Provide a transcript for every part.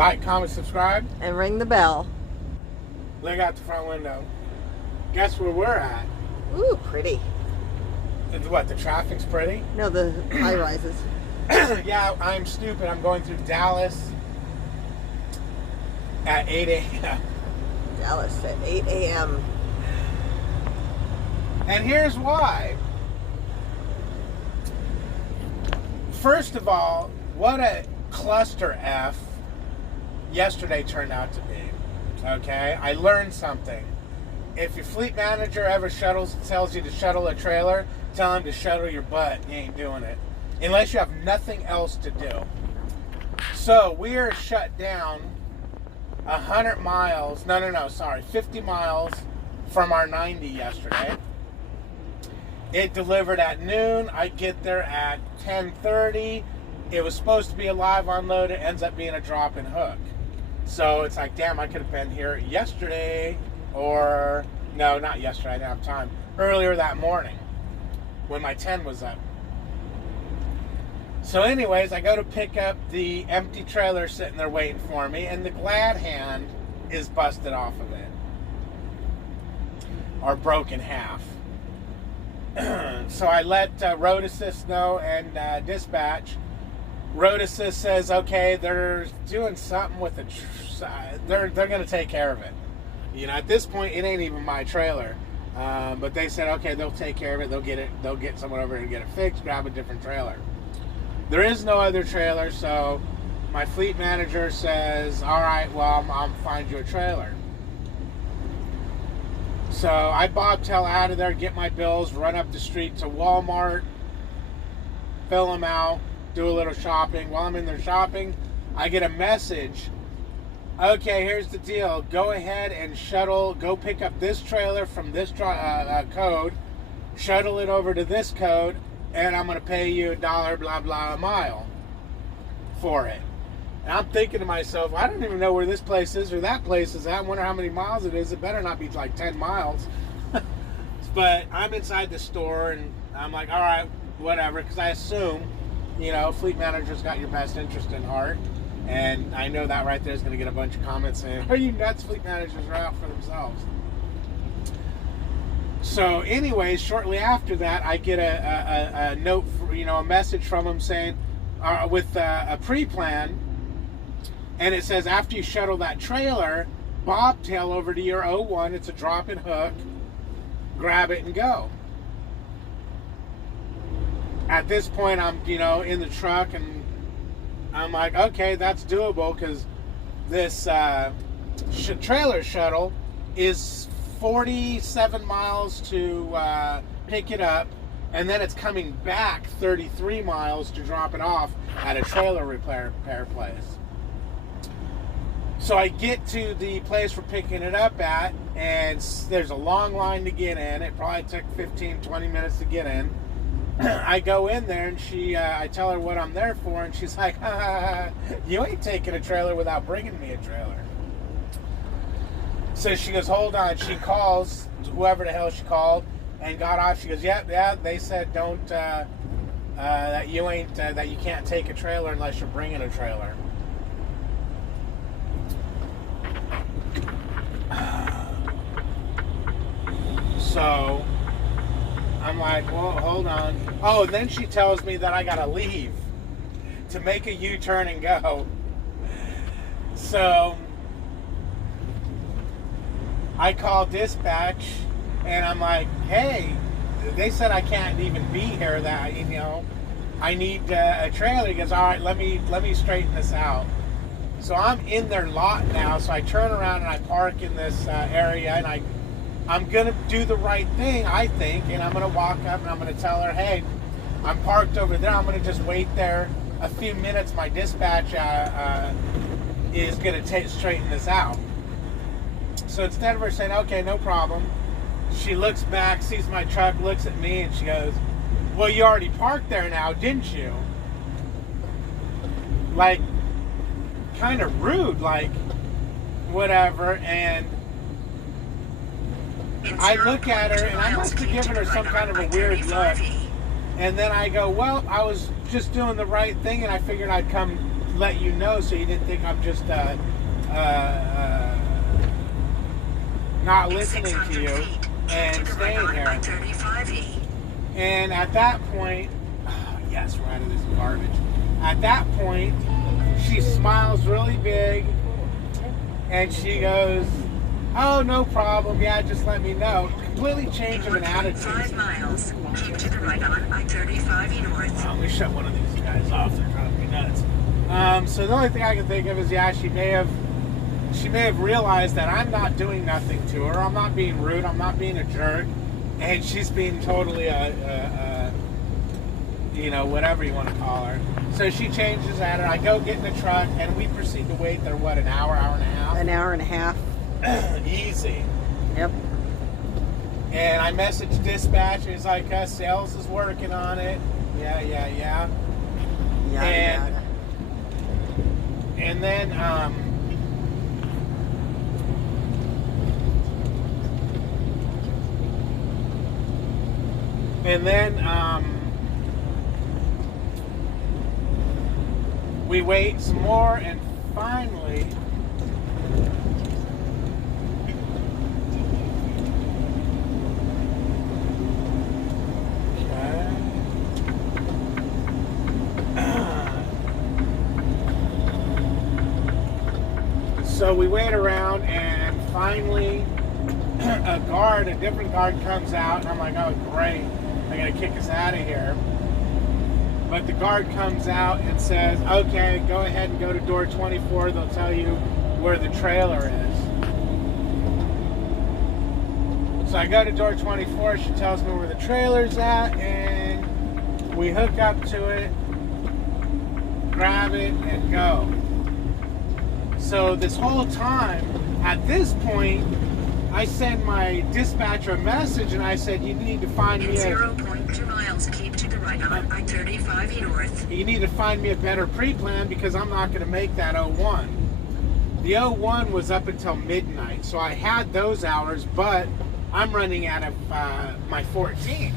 Like, comment, subscribe. And ring the bell. Look out the front window. Guess where we're at? Ooh, pretty. It's what, the traffic's pretty? No, the high rises. Yeah, I'm stupid. I'm going through Dallas at 8 a.m. Dallas at 8 a.m. And here's why. First of all, what a cluster F yesterday turned out to be. Okay? I learned something. If your fleet manager ever tells you to shuttle a trailer, tell him to shuttle your butt. You ain't doing it. Unless you have nothing else to do. So, we are shut down 100 miles. No, sorry. 50 miles from our 90 yesterday. It delivered at noon. I get there at 10:30. It was supposed to be a live unload. It ends up being a drop and hook. So it's like, damn, I could have been here yesterday. Or, no, not yesterday. I didn't have time. Earlier that morning when my 10 was up. So anyways, I go to pick up the empty trailer sitting there waiting for me, and the glad hand is busted off of it. Or broken half. So I let Road Assist know and dispatch. Road Assist says, okay, they're doing something with the... they're going to take care of it. You know, at this point, it ain't even my trailer. But they said, okay, they'll take care of it. They'll get someone over here to get it fixed, grab a different trailer. There is no other trailer, so my fleet manager says, all right, well, I'll find you a trailer. So I bobtail out of there, get my bills, run up the street to Walmart, fill them out, do a little shopping. While I'm in there shopping, I get a message. Okay, here's the deal. Go ahead and go pick up this trailer from this code, shuttle it over to this code, and I'm going to pay you $1, blah, blah, a mile for it. And I'm thinking to myself, I don't even know where this place is or that place is at. I wonder how many miles it is. It better not be like 10 miles. But I'm inside the store, and I'm like, all right, whatever, because I assume, you know, fleet manager's got your best interest in heart. And I know that right there is going to get a bunch of comments saying, are you nuts? Fleet managers are out for themselves. So anyways, shortly after that, I get a note, a message from him saying, with a pre-plan, and it says, after you shuttle that trailer, bobtail over to your 01, it's a drop and hook, grab it and go. At this point, I'm, in the truck, and I'm like, okay, that's doable, because this trailer shuttle is 47 miles to pick it up, and then it's coming back 33 miles to drop it off at a trailer repair place. So I get to the place we're picking it up at, and there's a long line to get in. It probably took 15-20 minutes to get in. I go in there, and I tell her what I'm there for, and she's like, you ain't taking a trailer without bringing me a trailer. So she goes, hold on. She calls whoever the hell she called and got off. She goes, yeah, they said don't, that you can't take a trailer unless you're bringing a trailer. So I'm like, well, hold on. Oh, and then she tells me that I gotta leave to make a U-turn and go. So I call dispatch, and I'm like, hey, they said I can't even be here, that, I need a trailer. He goes, all right, let me straighten this out. So I'm in their lot now, so I turn around and I park in this area, and I'm going to do the right thing, I think, and I'm going to walk up and I'm going to tell her, hey, I'm parked over there. I'm going to just wait there a few minutes. My dispatch is going to straighten this out. So instead of her saying, okay, no problem, she looks back, sees my truck, looks at me, and she goes, well, you already parked there now, didn't you? Like, kind of rude, like, whatever. And I look at her, and I must have given her some kind of a weird look. And then I go, well, I was just doing the right thing, and I figured I'd come let you know so you didn't think I'm just not listening to you and staying here. And at that point, yes, we're out of this garbage. At that point, she smiles really big and she goes, "Oh, no problem. Yeah, just let me know." Completely change of an attitude. 5 miles. Keep to the right on I-35 north. Let me shut one of these guys off. They're driving me nuts. So the only thing I can think of is, yeah, she may have realized that I'm not doing nothing to her. I'm not being rude. I'm not being a jerk, and she's being totally whatever you want to call her. So she changes at it. I go get in the truck, and we proceed to wait there. What, an hour and a half? An hour and a half. Easy. Yep. And I messaged dispatch, and he's like, sales is working on it. Yeah. Yeah. And then, we wait some more, and finally, so we wait around, and finally a different guard comes out, and I'm like, oh great, they're gonna kick us out of here. But the guard comes out and says, okay, go ahead and go to door 24. They'll tell you where the trailer is. So I go to door 24. She tells me where the trailer's at, and we hook up to it, grab it, and go. So this whole time, at this point, I send my dispatcher a message, and I said, you need to find me 0.2 miles, keep to the right on I-35 north. You need to find me a better pre-plan because I'm not going to make that 01. The 01 was up until midnight, so I had those hours, but I'm running out of my 14.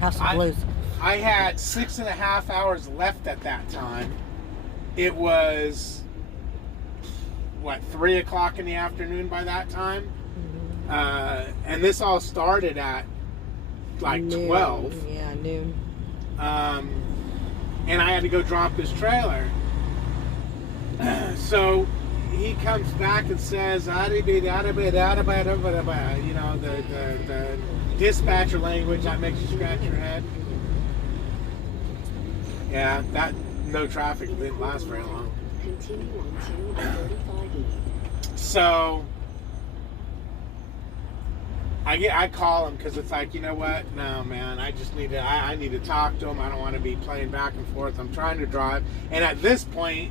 House of Blues. I had 6.5 hours left at that time. It was, 3 o'clock in the afternoon by that time? And this all started at noon. 12. Yeah, noon. And I had to go drop this trailer. So he comes back and says, the dispatcher language that makes you scratch your head. Yeah, that no traffic didn't last very long. Continue on to I-35 So I call him because it's like, you know what? No, man, I just need to. I need to talk to him. I don't want to be playing back and forth. I'm trying to drive, and at this point,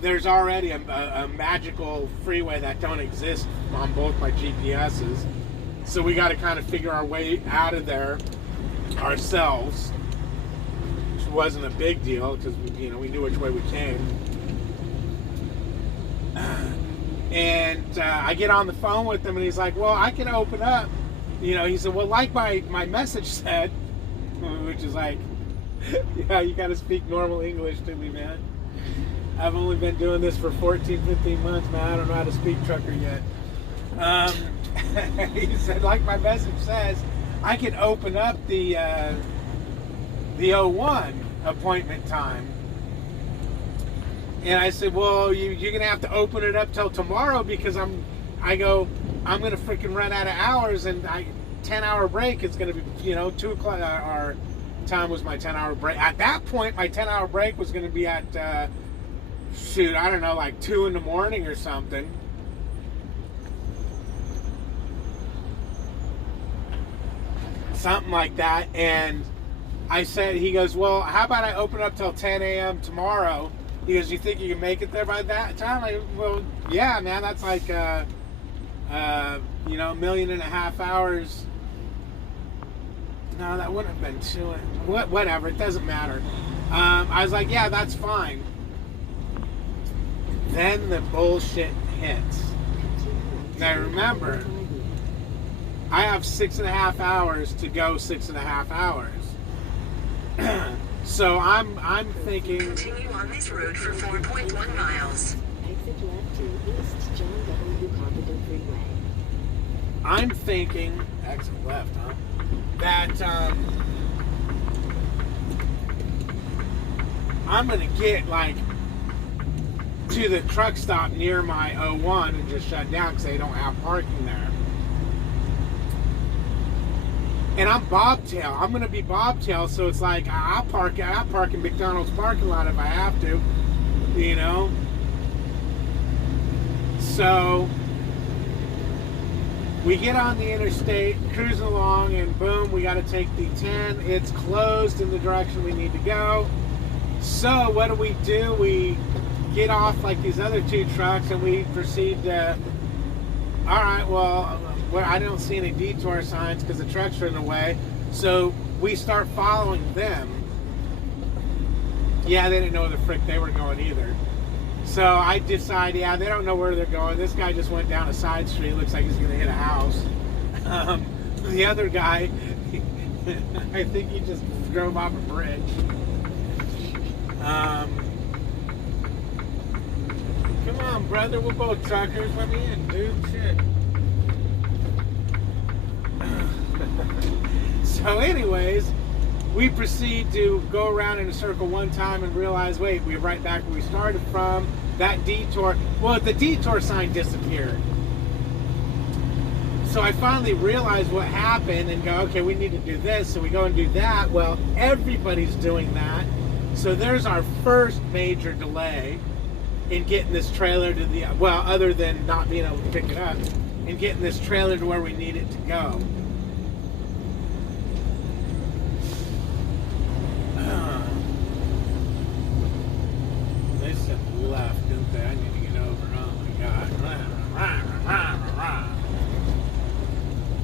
there's already a magical freeway that don't exist on both my GPSs. So we got to kind of figure our way out of there ourselves, which wasn't a big deal because we knew which way we came. And I get on the phone with him, and he's like, well, I can open up. He said, well, like my message said, which is like, yeah, you got to speak normal English to me, man. I've only been doing this for 14, 15 months, man. I don't know how to speak trucker yet. He said, like my message says, I can open up the 01 appointment time. And I said, well, you're going to have to open it up till tomorrow because I'm going to freaking run out of hours, and 10-hour break is going to be, 2 o'clock. Our time was my 10-hour break. At that point, my 10-hour break was going to be at, I don't know, like 2 in the morning or something. Something like that. And I said, he goes, well, how about I open up till 10 a.m. tomorrow? He goes, you think you can make it there by that time? I go, well, yeah, man, that's like, a 1.5 million hours. No, that wouldn't have been 2. Whatever, it doesn't matter. I was like, yeah, that's fine. Then the bullshit hits. Now remember, I have 6.5 hours to go 6.5 hours. So I'm thinking, Continue on this route for 4.1 miles. Exit left to East John W. Carpenter Freeway. I'm thinking, exit left, huh? That I'm gonna get like to the truck stop near my 01 and just shut down because they don't have parking there. And I'm bobtail. I'm gonna be bobtail, so it's like I'll park in McDonald's parking lot if I have to, you know. So we get on the interstate, cruising along, and boom, we got to take the 10. It's closed in the direction we need to go. So what do? We get off like these other two trucks, and we proceed to, all right, well, I don't see any detour signs because the trucks are in the way. So we start following them. Yeah, they didn't know where the frick they were going either. So I decide, yeah, they don't know where they're going. This guy just went down a side street. Looks like he's going to hit a house. The other guy, I think he just drove off a bridge. Come on, brother. We're both truckers. Let me in, dude. Shit. So anyways, we proceed to go around in a circle one time and realize, wait, we're right back where we started from. That detour, well, the detour sign disappeared. So I finally realized what happened and go, okay, we need to do this. So we go and do that. Well, everybody's doing that. So there's our first major delay in getting this trailer to the, well, other than not being able to pick it up, and getting this trailer to where we need it to go. They said left, didn't they? I need to get over. Oh my God.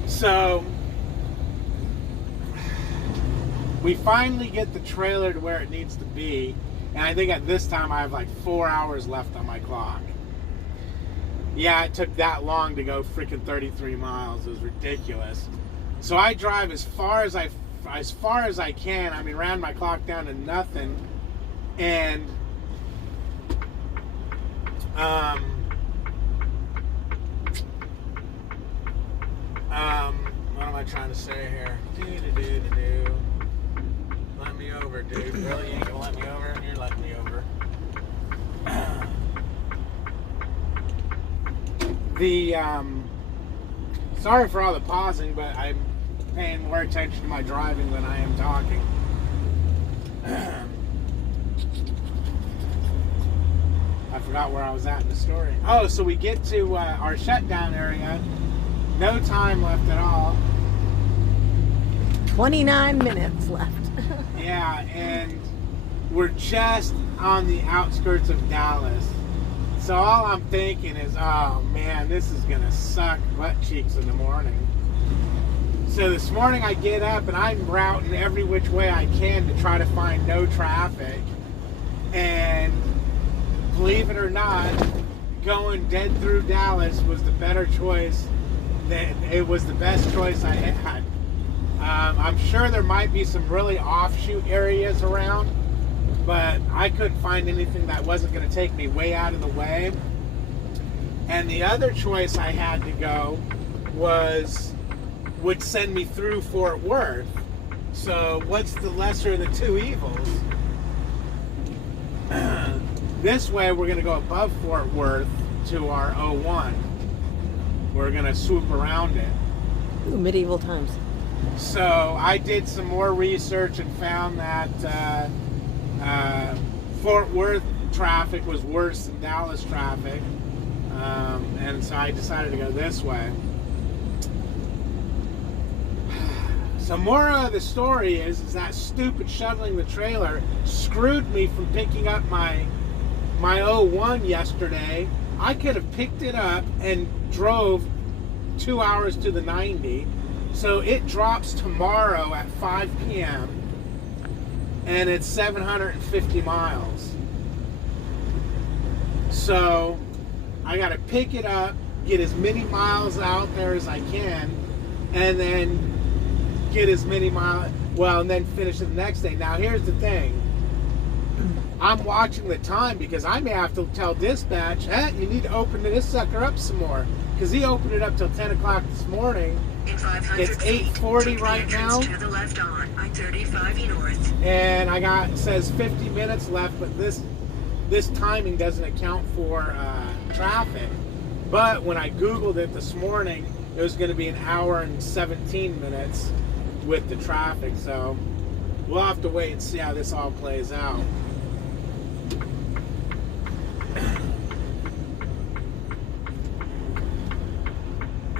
So we finally get the trailer to where it needs to be, and I think at this time I have like 4 hours left on my clock. Yeah, it took that long to go freaking 33 miles. It was ridiculous. So I drive as far as I can. I mean, ran my clock down to nothing, and what am I trying to say here? Do. Let me over, dude. Really, you ain't gonna let me over? You're letting me over. Sorry for all the pausing, but I'm paying more attention to my driving than I am talking. I forgot where I was at in the story. Oh, so we get to our shutdown area. No time left at all. 29 minutes left. Yeah, and we're just on the outskirts of Dallas. So all I'm thinking is, oh man, this is gonna suck butt cheeks in the morning. So this morning I get up and I'm routing every which way I can to try to find no traffic. And believe it or not, going dead through Dallas was the better choice. It was the best choice I had. I'm sure there might be some really offshoot areas around, but I couldn't find anything that wasn't going to take me way out of the way. And the other choice I had to go would send me through Fort Worth. So what's the lesser of the two evils? This way we're going to go above Fort Worth to our 01. We're going to swoop around it. Ooh, medieval times. So I did some more research and found that Fort Worth traffic was worse than Dallas traffic. And so I decided to go this way. So more of the story is that stupid shuttling the trailer screwed me from picking up my 01 yesterday. I could have picked it up and drove 2 hours to the 90. So it drops tomorrow at 5 p.m. and it's 750 miles. So I got to pick it up, get as many miles out there as I can, and then get as many miles. Well, and then finish it the next day. Now, here's the thing. I'm watching the time because I may have to tell dispatch, hey, you need to open this sucker up some more. Because he opened it up till 10 o'clock this morning. In 500 It's feet, 8:40 take the right entrance now. To the left on I-35 north. And I got, it says 50 minutes left, but this timing doesn't account for traffic. But when I Googled it this morning, it was going to be an hour and 17 minutes with the traffic. So we'll have to wait and see how this all plays out.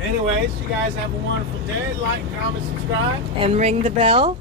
Anyways, you guys have a wonderful day. Like, comment, subscribe. And ring the bell.